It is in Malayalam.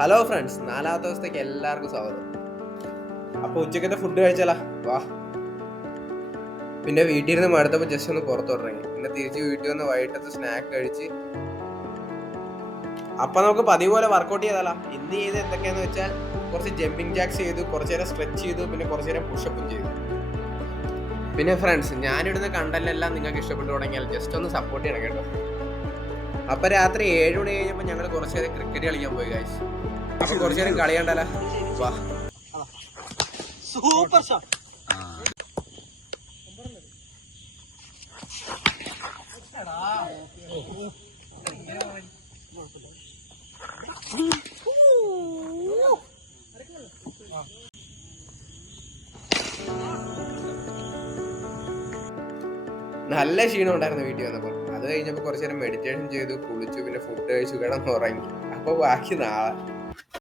ഹലോ ഫ്രണ്ട്സ്, 4ാമത്തെ ദിവസത്തേക്ക് എല്ലാവർക്കും സ്വാഗതം. അപ്പോൾ ഉച്ചക്കത്തെ ഫുഡ് കഴിച്ചാലാ വാ. പിന്നെ വീട്ടിൽ നിന്ന് മടുത്തപ്പോൾ ജസ്റ്റ് ഒന്ന് പുറത്തോട്ടിറങ്ങി. പിന്നെ തിരിച്ച് വീട്ടിൽ വന്ന് വൈകിട്ടത്തെ സ്നാക്ക് കഴിച്ച് അപ്പം നമുക്ക് പതിവ് പോലെ വർക്കൗട്ട് ചെയ്താലാ. ഇന്ന് ചെയ്ത് എന്തൊക്കെയാന്ന് വെച്ചാൽ കുറച്ച് ജമ്പിങ് ജാക്സ് ചെയ്തു, കുറച്ച് നേരം സ്ട്രെച്ച് ചെയ്തു, പിന്നെ കുറച്ച് നേരം പുഷപ്പും ചെയ്തു. പിന്നെ ഫ്രണ്ട്സ്, ഞാനിടുന്ന കണ്ടന്റെല്ലാം നിങ്ങൾക്ക് ഇഷ്ടപ്പെട്ടു തുടങ്ങിയാൽ ജസ്റ്റ് ഒന്ന് സപ്പോർട്ട് ചെയ്യണം കേട്ടോ. അപ്പം രാത്രി 7 മണി കഴിഞ്ഞപ്പോൾ ഞങ്ങൾ കുറച്ച് നേരം ക്രിക്കറ്റ് കളിക്കാൻ പോയി ഗൈസ്. അപ്പൊ കുറച്ചു നേരം കളിയണ്ടല്ലോ. വാ. Super shot. നല്ല ക്ഷീണം ഉണ്ടായിരുന്നു വീട്ടിൽ വന്നപ്പോൾ. അത് കഴിഞ്ഞപ്പോൾ കുറച്ചു നേരം മെഡിറ്റേഷൻ ചെയ്തു, കുളിച്ചു, പിന്നെ ഫുഡ് കഴിച്ചു, കിടന്നുറങ്ങി. അപ്പോൾ ബാക്കി നാളെ.